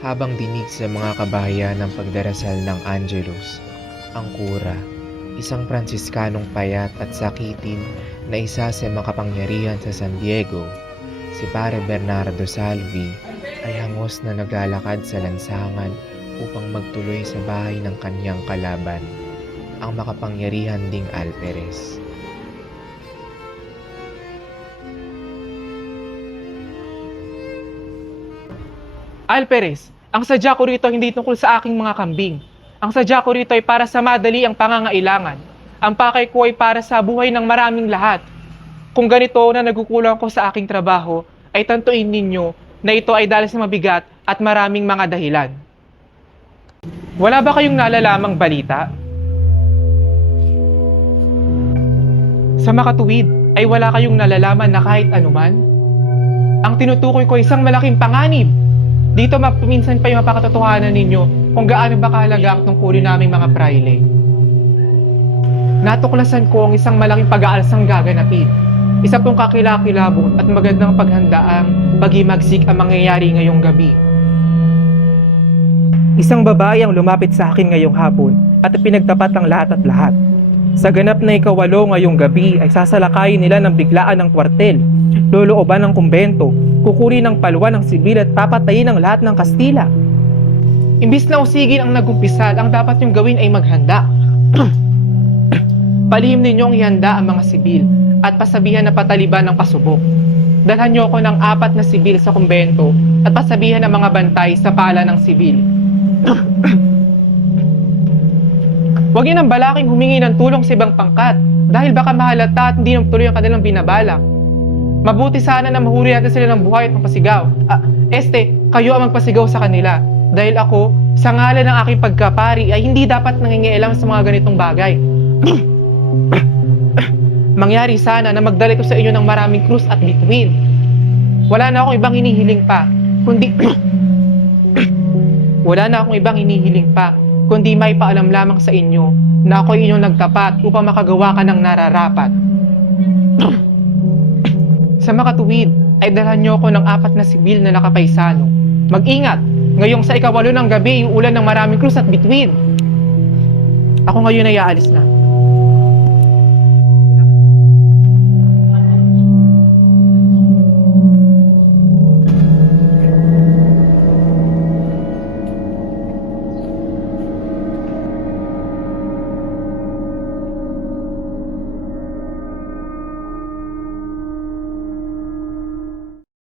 habang dinig sa mga kabahayan ng pagdarasal ng Angelus. Ang kura, isang Pransiskanong payat at sakitin na isa sa makapangyarihan sa San Diego, si Pare Bernardo Salvi ay hangos na naglalakad sa lansangan upang magtuloy sa bahay ng kanyang kalaban, ang makapangyarihan ding Alperes. Alperes, ang sadya ko rito hindi tungkol sa aking mga kambing. Ang sadya ko rito ay para sa madali ang pangangailangan. Ang pakay ko ay para sa buhay ng maraming lahat. Kung ganito na nagkukulang ko sa aking trabaho, ay tantuin ninyo na ito ay dahil sa mabigat at maraming mga dahilan. Wala ba kayong nalalamang balita? Sa makatuwid ay wala kayong nalalaman na kahit anuman? Ang tinutukoy ko ay isang malaking panganib dito mapaminsan pa yung mapakatotohanan ninyo kung gaano ba kahalaga ang tungkulin naming mga praile. Natuklasan ko ang isang malaking pag-aalsang gaganapin. Isa pong kakilakilabot at magandang paghandaang pagimagsik ang mangyayari ngayong gabi. Isang babae ang lumapit sa akin ngayong hapon at pinagtapat ang lahat at lahat. Sa ganap na ikawalo ngayong gabi ay sasalakayin nila ng biglaan ng kwartel, lolooban ng kumbento, kukunin ng palwa ng sibil at papatayin ang lahat ng Kastila. Imbis na usigin ang nagumpisal, ang dapat yung gawin ay maghanda. Palihim ninyong ihanda ang mga sibil at pasabihan na pataliban ng pasubok. Dalhan niyo ako ng apat na sibil sa kumbento at pasabihan ng mga bantay sa pala ng sibil. Huwag niyo nang balaking humingi ng tulong sa ibang pangkat dahil baka mahalata at hindi nang tuloy ang kanilang binabalak. Mabuti sana na mahuri natin sila ng buhay at magpasigaw. Ah, este, kayo ang magpasigaw sa kanila. Dahil ako, sa ngalan ng aking pagkapari, ay hindi dapat nangingialam sa mga ganitong bagay. Mangyari sana na magdala ko sa inyo ng maraming krus at bituin. Wala na akong ibang hinihiling pa, kundi... Wala na akong ibang hinihiling pa, kundi may paalam lamang sa inyo na ako inyong nagtapat upang makagawa ka ng nararapat. Sa makatuwid, ay dalhan niyo ako ng apat na sibil na nakapaisano. Mag-ingat, ngayong sa ikawalo ng gabi, uulan ng maraming krus at bituin. Ako ngayon ay aalis na.